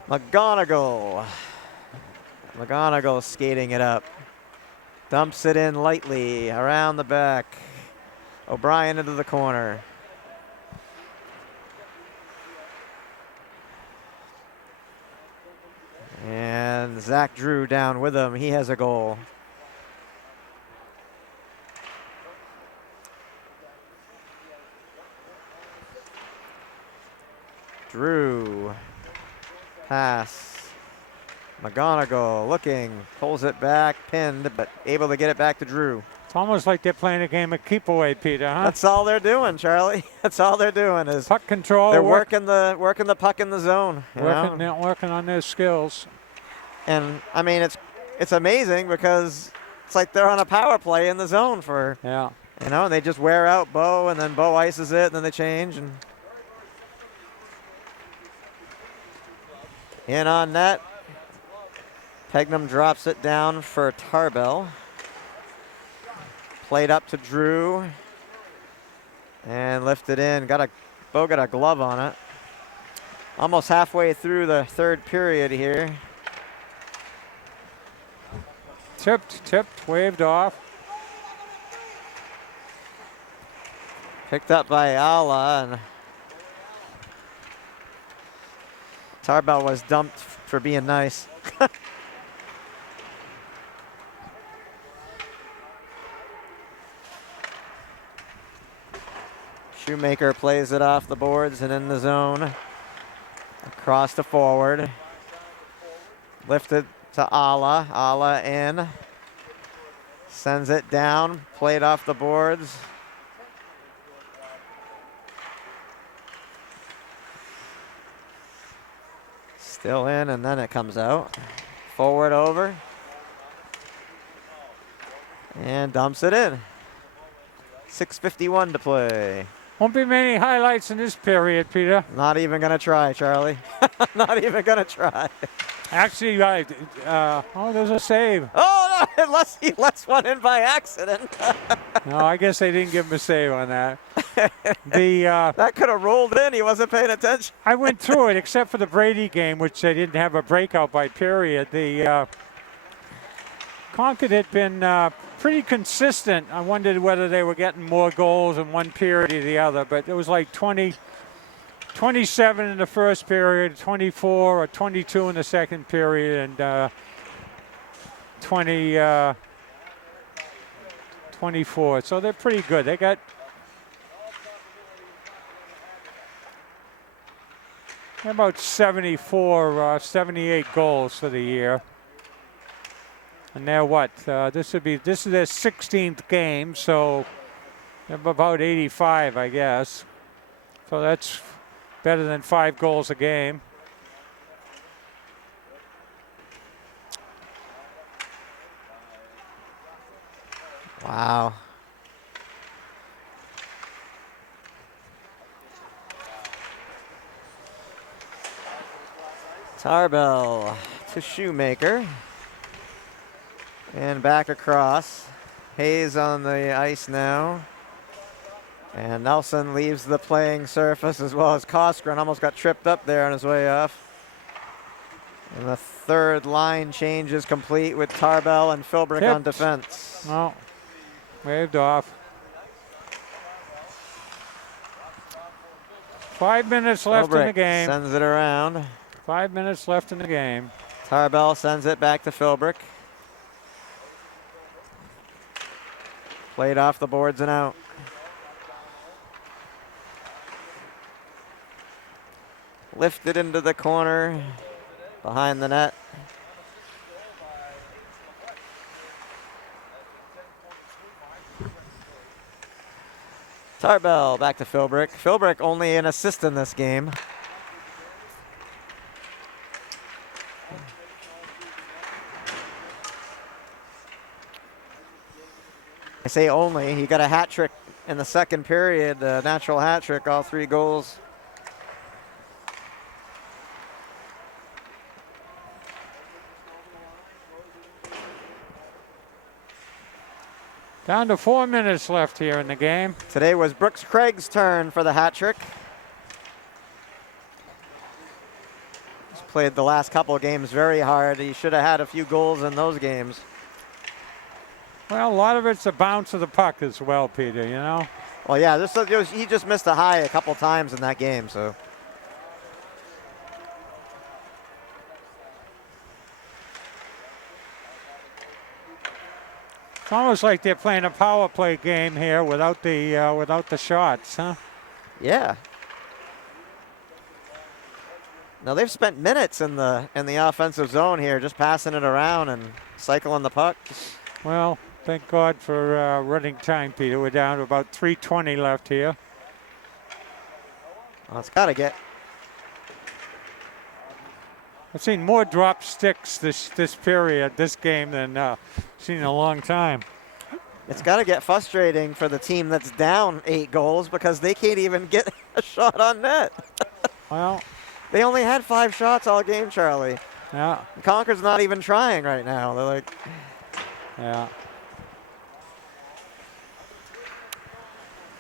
McGonigal. McGonigal skating it up. Dumps it in lightly around the back. O'Brien into the corner. And Zach Drew down with him. He has a goal. Drew. Pass. McGonigal looking. Pulls it back. Pinned, but able to get it back to Drew. It's almost like they're playing a game of keep away, Peter, huh? That's all they're doing, Charlie. That's all they're doing is puck control. They're working the puck in the zone. Working on their skills. And I mean, it's amazing because it's like they're on a power play in the zone for. Yeah. And they just wear out Bo, and then Bo ices it, and then they change. And in on net. Pegnam drops it down for Tarbell. Played up to Drew. And lifted in. Bo got a glove on it. Almost halfway through the third period here. Tipped, waved off. Picked up by Ala, and Tarbell was dumped for being nice. Shoemaker plays it off the boards and in the zone. Across to forward. Lifted to Ala. Ala in. Sends it down. Played off the boards. Still in, and then it comes out. Forward over. And dumps it in. 6:51 to play. Won't be many highlights in this period, Peter. Not even going to try, Charlie. Not even going to try. Actually, there's a save. Oh, no, unless he lets one in by accident. No, I guess they didn't give him a save on that. That could have rolled in. He wasn't paying attention. I went through it, except for the Brady game, which they didn't have a breakout by period. The Concord had been pretty consistent. I wondered whether they were getting more goals in one period or the other, but it was like 27 in the first period, 24 or 22 in the second period, and 24. So they're pretty good. They got about 78 goals for the year. And they're what? This is their 16th game, so they're about 85, I guess. So that's better than 5 goals a game. Wow. Tarbell to Shoemaker. And back across. Hayes on the ice now. And Nelson leaves the playing surface, as well as Coskren. Almost got tripped up there on his way off. And the third line change is complete with Tarbell and Philbrick on defense. No, waved off. 5 minutes left in the game. Sends it around. 5 minutes left in the game. Tarbell sends it back to Philbrick. Played off the boards and out. Lifted into the corner behind the net. Tarbell back to Philbrick. Philbrick only an assist in this game. I say only. He got a hat trick in the second period, a natural hat trick, all 3 goals. Down to 4 minutes left here in the game. Today was Brooks Craig's turn for the hat trick. He's played the last couple of games very hard. He should have had a few goals in those games. Well, a lot of it's a bounce of the puck as well, Peter, you know? Well, yeah, he just missed a high a couple times in that game, so. It's almost like they're playing a power play game here without the shots, huh? Yeah. Now they've spent minutes in the offensive zone here, just passing it around and cycling the puck. Well, thank God for running time, Peter. We're down to about 3:20 left here. Well, it's got to get. I've seen more drop sticks this game than seen in a long time. It's got to get frustrating for the team that's down 8 goals because they can't even get a shot on net. Well, they only had 5 shots all game, Charlie. yeah. Concord's not even trying right now. They're like, yeah.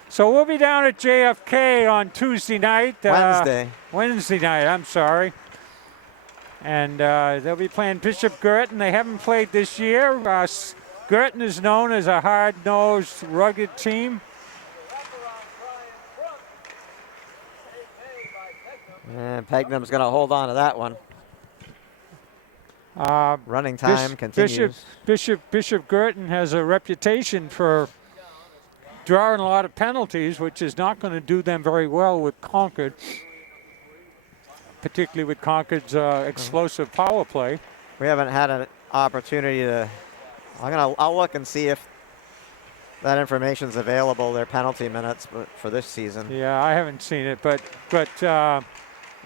So we'll be down at JFK on Tuesday night. Wednesday night, I'm sorry. And they'll be playing Bishop Girton. They haven't played this year. Girton is known as a hard-nosed, rugged team. And Pegnam's going to hold on to that one. Running time continues. Bishop Girton has a reputation for drawing a lot of penalties, which is not going to do them very well with Concord, particularly with Concord's explosive power play. We haven't had an opportunity to. I'll look and see if that information's available. Their penalty minutes for this season. Yeah, I haven't seen it, but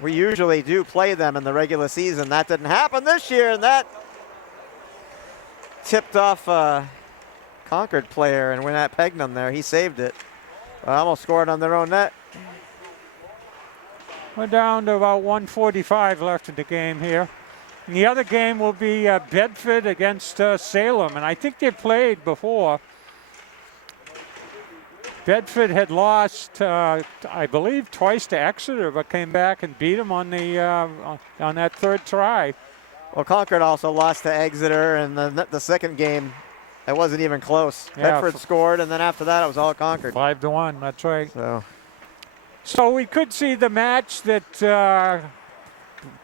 we usually do play them in the regular season. That didn't happen this year, and that tipped off Concord player and went at Pegnum there. He saved it. Almost scored on their own net. We're down to about 1:45 left in the game here. And the other game will be Bedford against Salem, and I think they played before. Bedford had lost, I believe, twice to Exeter, but came back and beat them on the on that third try. Well, Concord also lost to Exeter, and the second game, it wasn't even close. Yeah, Bedford scored, and then after that, it was all Concord. 5-1, that's right. So we could see the match that,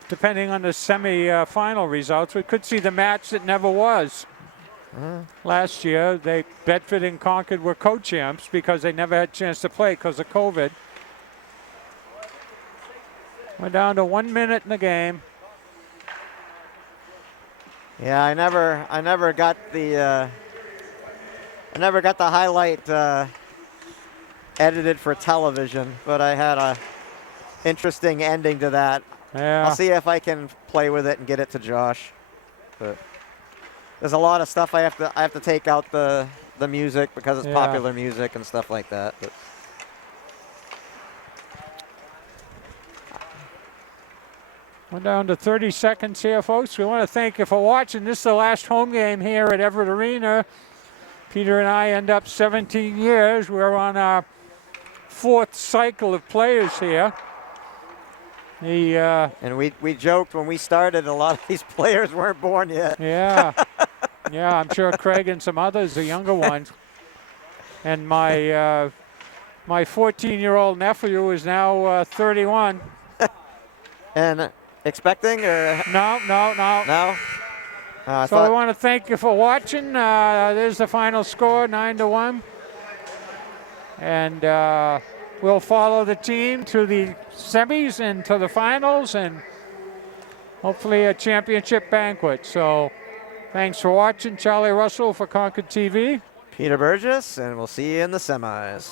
depending on the semi-final results, we could see the match that never was. Last year, Bedford and Concord were co-champs because they never had a chance to play because of COVID. We're down to 1 minute in the game. yeah, I never got the highlight edited for television, but I had a interesting ending to that. Yeah. I'll see if I can play with it and get it to Josh. But there's a lot of stuff I have to take out the music because it's popular music and stuff like that. But we're down to 30 seconds here, folks. We want to thank you for watching. This is the last home game here at Everett Arena. Peter and I end up 17 years. We're on our fourth cycle of players here. And we joked when we started, a lot of these players weren't born yet. Yeah. Yeah, I'm sure Craig and some others, the younger ones. And my 14-year-old nephew is now 31. And expecting or No. no? So we want to thank you for watching. There's the final score, 9-1. And we'll follow the team to the semis and to the finals and hopefully a championship banquet. So thanks for watching. Charlie Russell for Concord TV. Peter Burgess, and we'll see you in the semis.